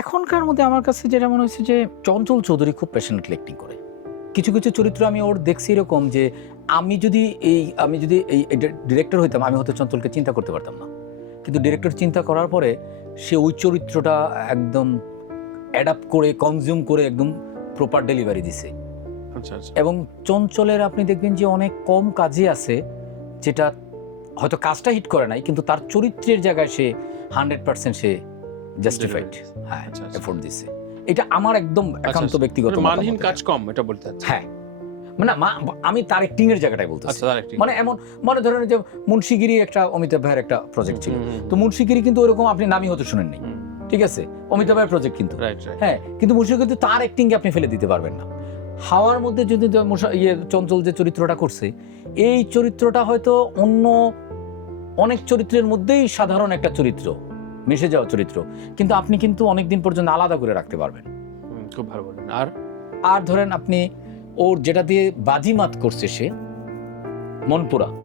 এখনকার মধ্যে আমার কাছে যেটা মনে হচ্ছে যে চঞ্চল চৌধুরী খুব প্যাশনেটলি অ্যাক্টিং করে। কিছু কিছু চরিত্র আমি ওর দেখছি এরকম যে আমি যদি এই ডিরেক্টর হইতাম, আমি হয়তো চঞ্চলকে চিন্তা করতে পারতাম না, কিন্তু ডিরেক্টর চিন্তা করার পরে সে ওই চরিত্রটা একদম অ্যাডাপ্ট করে কনজিউম করে একদম প্রপার ডেলিভারি দিছে। আচ্ছা আচ্ছা। এবং চঞ্চলের আপনি দেখবেন যে অনেক কম কাজে আছে যেটা হয়তো কাজটা হিট করে নাই, কিন্তু তার চরিত্রের জায়গায় সে 100% সে জাস্টিফাইড, হ্যাঁ, আচ্ছা, আচ্ছা। এফোর্ট দিছে। এটা আমার একদম একান্ত ব্যক্তিগত মানহীন মতামত কাজ এটা। কম, এটা বলতে চাচ্ছি। হ্যাঁ, মানে আমি তার অ্যাক্টিং এর জায়গাটাই বলতেছি। আচ্ছা, তার acting। মানে এমন মনে ধরেন যে মুন্সিগিরি একটা অমিতাভ ভাইয়ের একটা প্রজেক্ট ছিল, তো মুন্সিগিরি কিন্তু ওরকম আপনি নামই হতে শুনেন নাই, ঠিক আছে, অমিতাভ ভাইয়ের প্রজেক্ট কিন্তু, রাইট রাইট। হ্যাঁ, কিন্তু মুন্সি কিন্তু তার অ্যাক্টিং আপনি ফেলে দিতে পারবেন না। হাওয়ার মধ্যে যদি চঞ্চল যে চরিত্রটা করছে, এই চরিত্রটা হয়তো অন্য অনেক চরিত্রের মধ্যেই সাধারণ একটা চরিত্র, মিশে যাওয়া চরিত্র, কিন্তু আপনি কিন্তু অনেকদিন পর্যন্ত আলাদা করে রাখতে পারবেন। খুব ভালো বলেন। আর ধরেন আপনি ওর যেটা দিয়ে বাজিমাত করছে সে, মনপুরা,